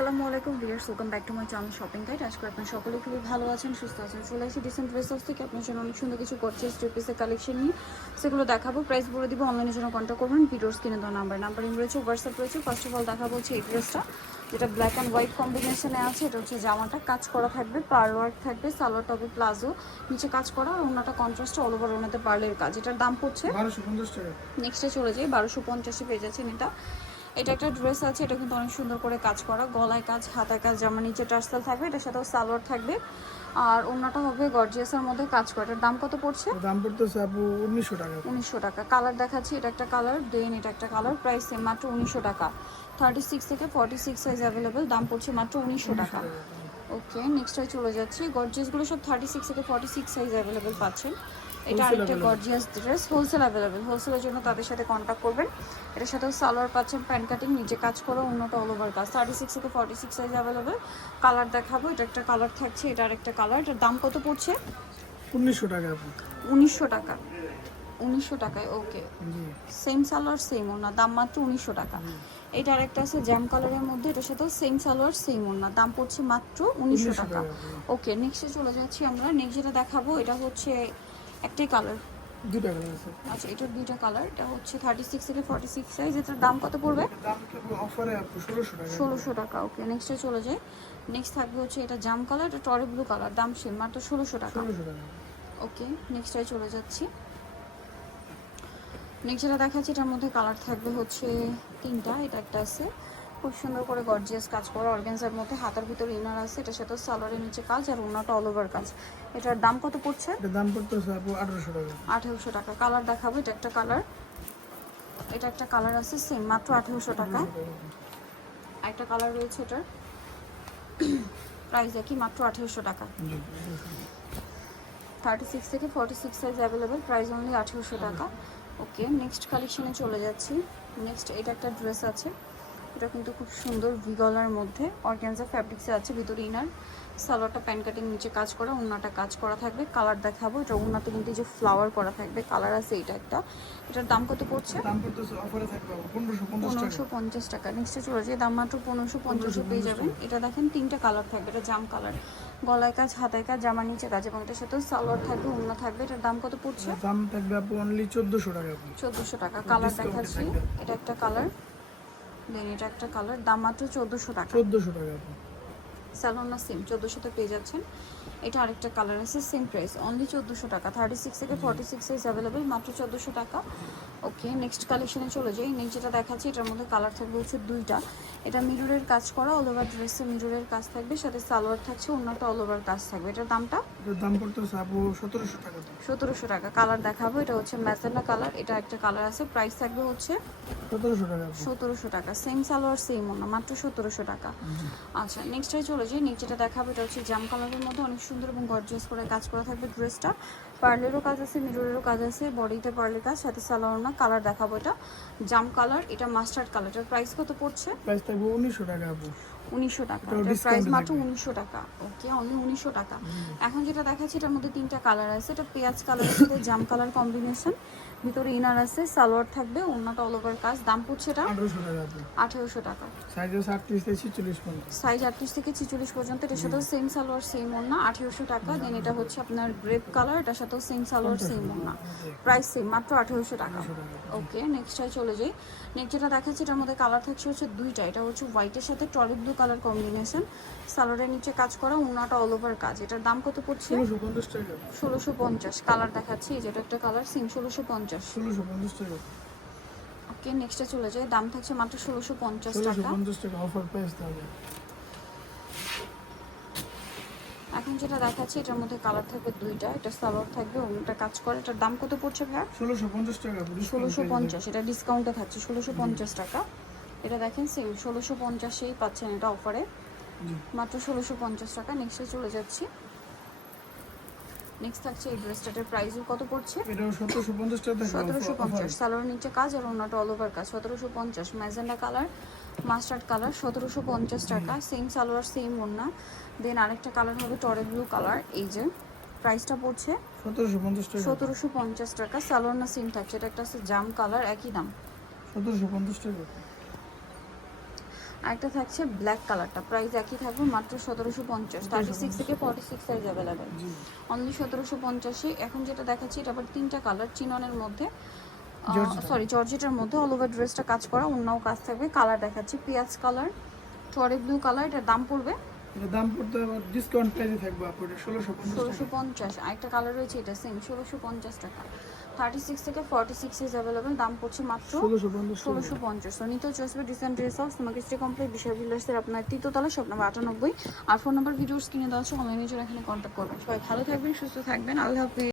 আসসালামু আলাইকুম viewers welcome back to my channel shopping guide আজকে আপনার সকলে খুবই ভালো আছেন সুস্থ আছেন। চলে আসি ডিসেন্ট ড্রেস হাউস থেকে। আপনার জন্য অনেক সুন্দর কিছু গর্জিয়াস থ্রি পিসের কালেকশন নিয়ে। সেগুলো দেখাবো প্রাইস বলে দিব অনলাইনের জন্য কন্ট্যাক্ট করবেন। ভিডিওস কিনে দেওয়া নাম্বার নাম্বারিং রয়েছে হোয়াটসঅ্যাপ রয়েছে। ফার্স্ট অফ অল দেখাবো হচ্ছে এই ড্রেসটা যেটা ব্ল্যাক অ্যান্ড হোয়াইট কম্বিনেশনে আছে। এটা হচ্ছে জামাটা কাজ করা থাকবে পার্ল ওয়ার্ক থাকবে সালোয়ার টপে প্লাজো নিচে কাজ করা আর ওনাটা কন্ট্রাস্ট অল ওভার ওনাতে পার্লের কাজ। এটার দাম পড়ছে বারোশো পঞ্চাশ টাকা। নেক্সটে চলে যাই বারোশো পঞ্চাশে পেয়ে যাচ্ছেন এটা। এটা একটা ড্রেস আছে এটা কিন্তু অনেক সুন্দর করে কাজ করা গলায় কাজ হাতায় কাজ জামা নিচে টার্সেল থাকবে এটার সাথেও সালোয়ার থাকবে। আর অন্যটা হবে গর্জিয়াসের মধ্যে কাজ করা। এটার দাম কত পড়ছে? দাম পড়তেছে আপু উনিশশো টাকা। উনিশশো টাকা। কালার দেখাচ্ছি এটা একটা কালার দেন এটা একটা কালার প্রাইস সেম মাত্র উনিশশো টাকা। থার্টি সিক্স থেকে ফর্টি সিক্স সাইজ অ্যাভেলেবেল দাম পড়ছে মাত্র উনিশশো টাকা। ওকে নেক্সটে চলে যাচ্ছি। গর্জিয়াসগুলো সব থার্টি সিক্স থেকে ফর্টি সিক্স সাইজ অ্যাভেলেবেল পাচ্ছেন। এটা আরেকটা গর্জিয়াস ড্রেস হোলসেল অ্যাভেলেবেল হোলসেলের জন্য তাদের সাথে কন্ট্যাক্ট করবেন। এটার সাথেও সালোয়ার পাচ্ছেন প্যান্ট কাটিং নিচে কাজ করো অন্যটা অল ওভার কাজ থার্টি সিক্স থেকে forty six size available colour দেখাবো এটা একটা কালার থাকছে এটা আরেকটা কালার এটার দাম কত পড়ছে? উনিশশো টাকা উনিশশো টাকা। উনিশশো টাকায় ওকে সেম সালোয়ার সেম ওনা দাম মাত্র উনিশশো টাকা। এটা আরেকটা আছে জ্যাম কালারের মধ্যে এটার সাথেও সেম সালোয়ার সেম ওনা দাম পড়ছে মাত্র উনিশশো 1900 টাকা। টাকা। ওকে নেক্সটে চলে যাচ্ছি আমরা। নেক্সট যেটা দেখাবো এটা হচ্ছে একটাই কালার দুই টাকা আছে। আচ্ছা এটার দুইটা কালার এটা হচ্ছে থার্টি সিক্স থেকে ফর্টি সিক্স সাইজ এটার দাম কত পড়বে? দাম অফারে আপু ষোলোশো টাকা। ষোলোশো টাকা ওকে নেক্সটে চলে যাই। নেক্সট থাকবে হচ্ছে এটা জাম কালার এটা টরে ব্লু কালার দাম সেম মাত্র ষোলোশো টাকা। ষোলোশো টাকা। ওকে নেক্সটটায় চলে যাচ্ছি। নেক্সট যেটা দেখাচ্ছি এটার মধ্যে কালার থাকবে হচ্ছে তিনটা এটা একটা আছে। খুব সুন্দর করে গর্জিয়াস কাজ করা অর্গানজার মধ্যে। হাতার ভিতরে ইনার আছে এটার সাথে সালোয়ারের নিচে কাজ আর ওনাটা অল ওভার কাজ। এটার দাম কত পড়ছে? এটা দাম পড়তেছে আপু আঠারোশো টাকা। আঠেরোশো টাকা। কালার দেখাবো এটা একটা কালার এটা একটা কালার আছে সেম মাত্র আঠেরোশো টাকা। একটা কালার রয়েছে এটার। প্রাইস দেখি মাত্র আঠেরোশো টাকা। জি। থার্টি সিক্স থেকে forty six size available price only আঠেরোশো টাকা। ওকে নেক্সট কালেকশনে চলে যাচ্ছি। নেক্সট এটা একটা ড্রেস আছে। এটা কিন্তু খুব সুন্দর ভিগলার মধ্যে। অর্গ্যানজা ফ্যাব্রিক্সে আছে ভিতরে ইনার। সালোয়ারটা প্যান কাটিং নিচে কাজ করা উন্নাটা কাজ করা থাকবে। কালার দেখাবো এটা উন্নাতে কিন্তু যে ফ্লাওয়ার করা থাকবে কালার আছে এটা একটা। এটার দাম কত পড়ছে? পনেরোশো পঞ্চাশ টাকা। নেক্সটে চলে যায় দাম মাত্র পনেরোশো পঞ্চাশে পেয়ে যাবেন। এটা দেখেন তিনটা কালার থাকবে এটা জাম কালার। গলায় কাজ হাতায় কাজ জামার নিচে কাজ এবং এটার সাথেও সালোয়ার থাকবে উন্না থাকবে। এটার দাম কত পড়ছে? দাম থাকবে আপু অনলি চোদ্দোশো টাকা চোদ্দোশো টাকা। কালার দেখাচ্ছি এটা একটা কালার। দেন এটা একটা কালার। দাম মাত্র চোদ্দোশো টাকা। চোদ্দোশো টাকা চোদ্দোশোতে পেয়ে যাচ্ছেন। এটা আরেকটা কালার আছে সেম প্রাইস অনলি চোদ্দোশো টাকা। থার্টি সিক্স থেকে ফর্টি সিক্স সাইজ অ্যাভেলেবেল মাত্র চোদ্দোশো টাকা। ওকে নেক্সট কালেকশনে চলে যাই। নেক্সট যেটা দেখাচ্ছি এটার মধ্যে কালার থাকবে হচ্ছে দুইটা। এটা মিররের কাজ করা অল ওভার ড্রেসে মিররের কাজ থাকবে সাথে সালোয়ার থাকছে অন্যটা অল ওভার কাজ থাকবে। এটার দামটা? দাম পড়তেছে আপু সতেরোশো টাকা। সতেরোশো টাকা। কালার দেখাবো এটা হচ্ছে ম্যাজেন্ডা কালার এটা একটা কালার আছে। প্রাইস থাকবে হচ্ছে সতেরোশো টাকা সতেরোশো টাকা। সেম সালোয়ার সেম অন্য মাত্র সতেরোশো টাকা। আচ্ছা নেক্সটে চলে যাই। নিচেটা দেখাবো এটা হচ্ছে জাম কালারের মধ্যে অনেক সুন্দর এবং গর্জিয়াস করে কাজ করা থাকবে ড্রেসটা পার্লেরও কাজ আছে মিররেরও কাজ আছে বডিতে পার্লের কাজ সাথে সালোয়ার না কালার দেখাবো এটা। জাম কালার এটা মাস্টার্ড কালার। এটার প্রাইস কত পড়ছে? প্রাইস থাকবে উনিশশো টাকা উনিশশো টাকা। প্রাইস মাত্র উনিশশো টাকা। ওকে অনলি উনিশশো টাকা। এখন যেটা দেখাচ্ছি এটার মধ্যে তিনটা কালার আছে। এটা পেঁয়াজ কালার সাথে জাম কালার কম্বিনেশন ভিতরে ইনার আছে সালোয়ার থাকবে অন্যটা অল ওভার কাজ। দাম পড়ছে এটা আঠারোশো টাকা সাইজ আছে আটত্রিশ থেকে ছিচল্লিশ পর্যন্ত। সাইজ আটত্রিশ থেকে ছিচল্লিশ পর্যন্ত এটার সাথেও সেম সালোয়ার সেম ওড়না আঠেরোশো টাকা। দেন এটা হচ্ছে আপনার গ্রেপ কালার এটার সাথেও সেম সালোয়ার সেম ওড়না। প্রাইস সেম মাত্র আঠেরোশো টাকা। ওকে নেক্সটটায় চলে যাই। নেক্সট যেটা দেখাচ্ছি এটার মধ্যে কালার থাকছে হচ্ছে দুইটা। এটা হচ্ছে হোয়াইটের সাথে টলি ব্লু কালার কম্বিনেশন সালোয়ারের নিচে কাজ করা ওড়নাটা অল ওভার কাজ। এটার দাম কত পড়ছে? ষোলোশো পঞ্চাশ টাকা। ষোলোশো পঞ্চাশ। কালার দেখাচ্ছি এই যেটা একটা কালার সেম ষোলোশো পঞ্চাশ ষোলোশো পঞ্চাশ টাকা। ওকে নেক্সটে চলে যাই। দাম থাকছে মাত্র ষোলোশো পঞ্চাশ টাকা। পঞ্চাশ টাকা অফার প্রাইস থাকবে এখন যেটা দেখাচ্ছি এটার মধ্যে কালার থাকবে দুইটা। এটা সালোয়ার থাকবে অন্যটা কাজ করে। এটার দাম কত পড়ছে ভাইয়া? ষোলোশো পঞ্চাশ টাকা ষোলোশো পঞ্চাশ এটা ডিসকাউন্টে থাকছে ষোলোশো পঞ্চাশ টাকা। এটা দেখেন সেম ষোলোশো পঞ্চাশেই পাচ্ছেন এটা অফারে মাত্র ষোলোশো পঞ্চাশ টাকা। নেক্সটে চলে যাচ্ছি। নেক্সট থাকছে এই ড্রেসটার প্রাইসও কত পড়ছে? এটাও সতেরোশো পঞ্চাশ টাকা থাকবে সতেরোশো offer- পঞ্চাশ। Offer। সালোয়ার নিচে কাজ আর অন্যটা অল ওভার কাজ। সতেরোশো পঞ্চাশ। ম্যাজেন্ডা কালার মাস্টার্ড কালার সতেরোশো পঞ্চাশ টাকা। সেম সালোয়ার সেম ওড়না। দেন আরেকটা কালার হবে টরে ব্লু কালার এই যে প্রাইসটা পড়ছে সতেরোশো পঞ্চাশ টাকা। সতেরোশো পঞ্চাশ টাকা। সালোয়ার না সিম থাকছে। এটা একটা আছে জাম কালার একই দাম। সতেরোশো পঞ্চাশ টাকা। একটা থাকছে ব্ল্যাক কালারটা প্রাইস একই থাকবে মাত্র সতেরোশো পঞ্চাশ। থার্টি সিক্স থেকে forty six size available only সতেরোশো পঞ্চাশে। এখন যেটা দেখাচ্ছি এটা আবার তিনটা কালার চিননের মধ্যে। সরি জর্জেটের মধ্যে অল ওভার ড্রেসটা কাজ করা অন্যও কাজ থাকবে। কালার দেখাচ্ছি পেঁয়াজ কালার টরে ব্লু কালার এটার দাম পড়বে? দাম পড়তে ডিসকাউন্ট প্রাইসে থাকবে ষোলোশো ষোলোশো পঞ্চাশ। আরেকটা কালার রয়েছে এটা সেম ষোলোশো পঞ্চাশ টাকা। থার্টি সিক্স থেকে ফর্টি সিক্স ইজ অ্যাভেলেবেল দাম পড়ছে মাত্র ষোলোশো পঞ্চাশ ডিসেন্ট ড্রেস অফ তোমাকে স্টে কমপ্লিট বিশাল বিলাসের আপনার তৃতীয়তলা সব নাম্বার আটানব্বই। আর ফোন নাম্বার ভিডিওস কিনে দেওয়া আছে অনলাইনে এখানে কন্ট্যাক্ট করবেন। সবাই ভালো থাকবেন সুস্থ থাকবেন আল্লাহ হাফিজ।